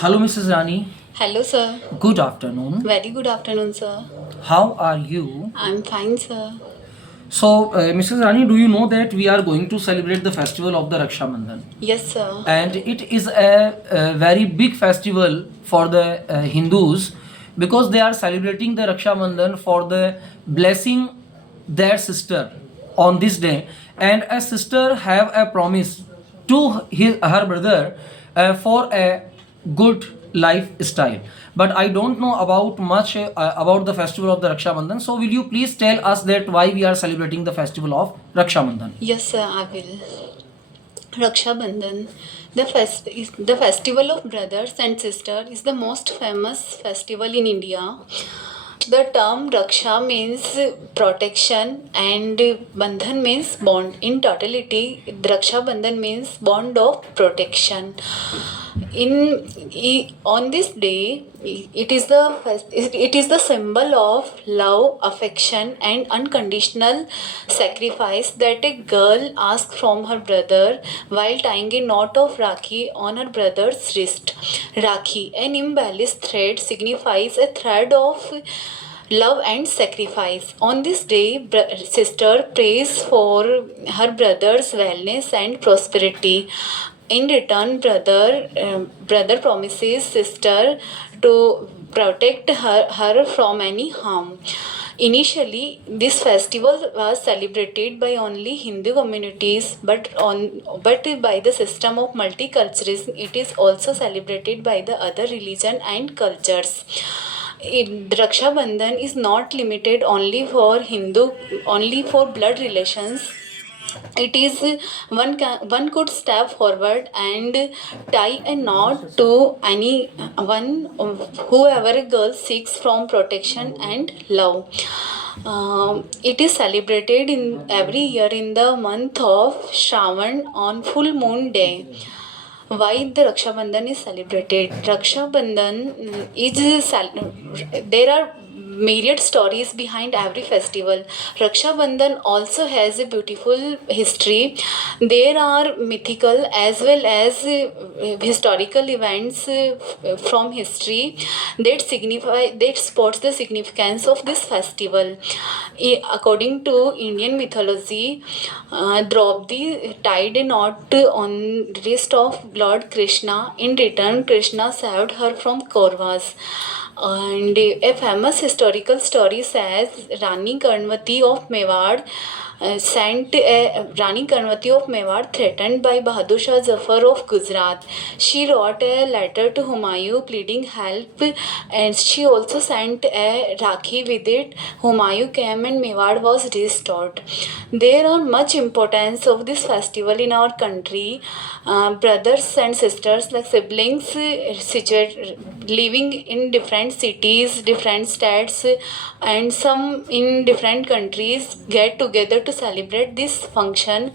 Hello, Mrs. Rani. Hello, sir. Good afternoon. Very good afternoon, sir. How are you? I'm fine, sir. So, Mrs. Rani, do you know that we are going to celebrate the festival of the Raksha Bandhan? Yes, sir. And it is a very big festival for the Hindus because they are celebrating the Raksha Bandhan for the blessing their sister on this day. And a sister have a promise to her brother for a good lifestyle. But I don't know about much about the festival of the Raksha Bandhan. So will you please tell us that why we are celebrating the festival of Raksha Bandhan? Yes, sir, I will. Raksha Bandhan, the festival of brothers and sisters, is the most famous festival in India. The term Raksha means protection and Bandhan means bond. In totality, Raksha Bandhan means bond of protection. On this day, it is the symbol of love, affection, and unconditional sacrifice that a girl asks from her brother while tying a knot of Rakhi on her brother's wrist. Rakhi, an embellished thread, signifies a thread of love and sacrifice. On this day, sister prays for her brother's wellness and prosperity. In return, brother promises sister to protect her from any harm. Initially, this festival was celebrated by only Hindu communities, but by the system of multiculturalism, it is also celebrated by the other religion and cultures. Raksha Bandhan is not limited only for blood relations. It is one could step forward and tie a knot to anyone, whoever a girl seeks from protection and love. It is celebrated in every year in the month of Shravan on full moon day. Why the Raksha Bandhan is celebrated? Raksha Bandhan there are myriad stories behind every festival. Raksha Bandhan also has a beautiful history. There are mythical as well as historical events from history that sports the significance of this festival. According to Indian mythology, Draupadi tied a knot on wrist of Lord Krishna. In return, Krishna saved her from Kauravas. And a famous historical story says Rani Karnavati of Mewar Rani Karnavati of Mewar, threatened by Bahadur Shah Zafar of Gujarat. She wrote a letter to Humayun pleading help, and she also sent a Rakhi with it. Humayun came and Mewar was restored. There are much importance of this festival in our country. Brothers and sisters, like siblings, living in different cities, different states, and some in different countries, get together to celebrate this function.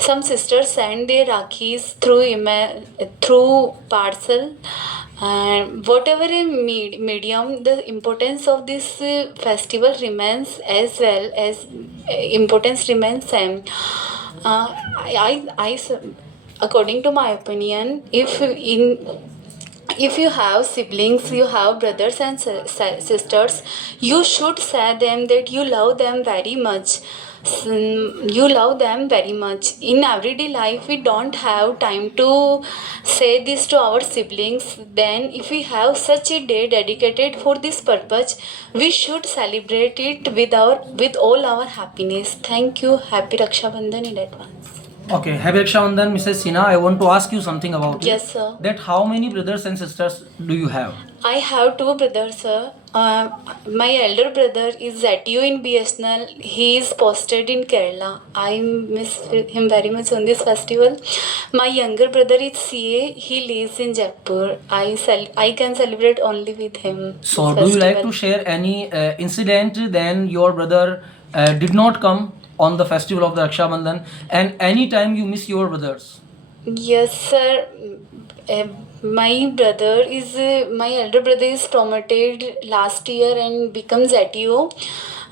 Some sisters send their Rakhis through email, through parcel. And whatever a medium, the importance of this festival remains as well as importance remains same. I according to my opinion, if you have siblings, you have brothers and sisters, you should say them that you love them very much. You love them very much. In everyday life, we don't have time to say this to our siblings. Then, if we have such a day dedicated for this purpose, we should celebrate it with all our happiness. Thank you. Happy Raksha Bandhan in advance. Okay, Happy Raksha Bandhan, Mrs. Sina. I want to ask you something about it. Yes, sir. That how many brothers and sisters do you have? I have two brothers, sir. My elder brother is ZTU in BSNL. He is posted in Kerala. I miss him very much on this festival. My younger brother is CA. He lives in Jaipur. I can celebrate only with him. So, do you like to share any incident then your brother did not come on the festival of the Raksha Bandhan, and any time you miss your brothers? Yes, sir. my brother is my elder brother is promoted last year and becomes ATO.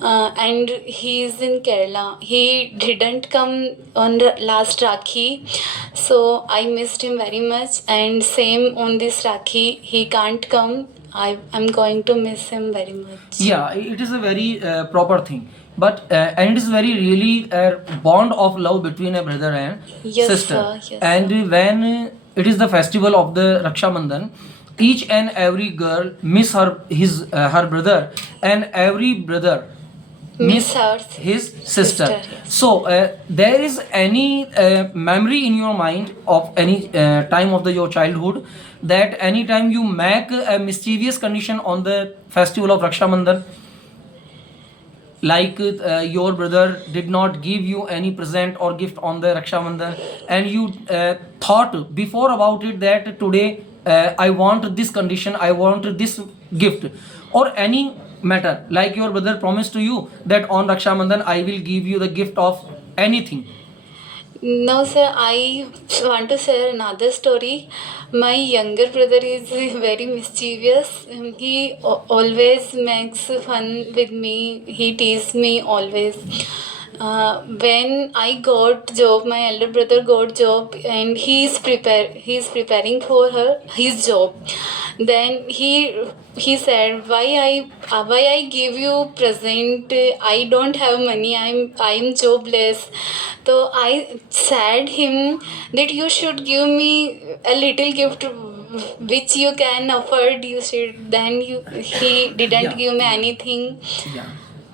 And he is in Kerala. He didn't come on the last Rakhi, so I missed him very much. And same on this Rakhi, he can't come. I'm going to miss him very much. Yeah, it is a very proper thing. But and it is very really a bond of love between a brother and Yes, sister. sir. Yes, And when it is the festival of the Raksha Bandhan, each and every girl miss her brother, and every brother Miss her his sister. yes. So there is any memory in your mind of any time of your childhood that any time you make a mischievous condition on the festival of Raksha Bandhan, like your brother did not give you any present or gift on the Raksha Bandhan, and you thought before about it that today I want this condition, I want this gift, or any matter, like your brother promised to you that on Raksha Bandhan I will give you the gift of anything. No, sir, I want to share another story. My younger brother is very mischievous. He always makes fun with me. He teases me always. When I got job, my elder brother got job, and he's preparing for his job. Then he said, why I give you present? I don't have money. I'm jobless. So I said him that you should give me a little gift which you can afford. You should. Then he didn't Yeah. give me anything. Yeah.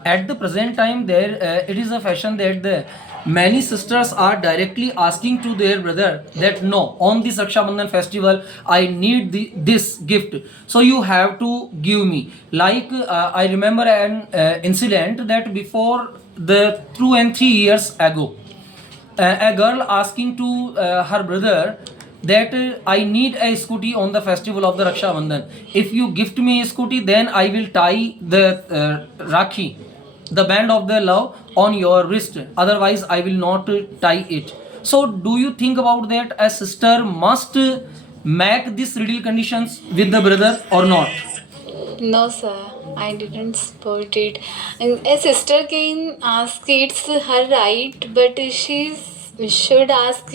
At the present time, there it is a fashion that the many sisters are directly asking to their brother that no, on this Raksha Bandhan festival, I need this gift, so you have to give me. Like I remember an incident that before the 2 and 3 years ago, a girl asking to her brother that I need a scooty on the festival of the Raksha Bandhan. If you gift me a scooty, then I will tie the Rakhi, the band of the love, on your wrist. Otherwise, I will not tie it. So, do you think about that? A sister must make these riddle conditions with the brother or not? No, sir, I didn't support it. And a sister can ask, it's her right, but she should ask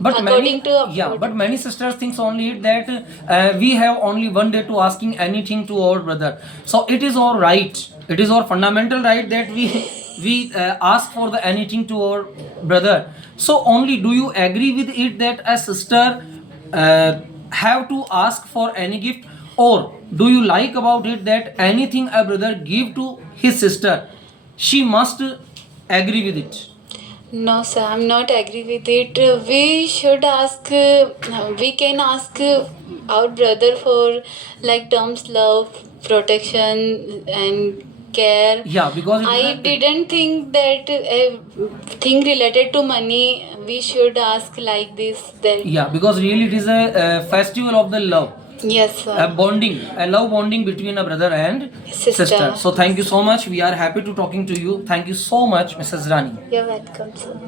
But according to but many sisters thinks only that we have only one day to asking anything to our brother. So it is our right. It is our fundamental right that we ask for the anything to our brother. So only do you agree with it that a sister have to ask for any gift, or do you like about it that anything a brother give to his sister, she must agree with it? No, sir, I'm not agree with it. We should ask, we can ask our brother for like terms love, protection, and care. Yeah, because it is I didn't think that a thing related to money we should ask like this. That Yeah, because really it is a festival of the love, yes, a sir. bonding, a love bonding between a brother and Sister. sister. So thank you so much. We are happy to talking to you. Thank you so much, Mrs. Rani. You're welcome, sir.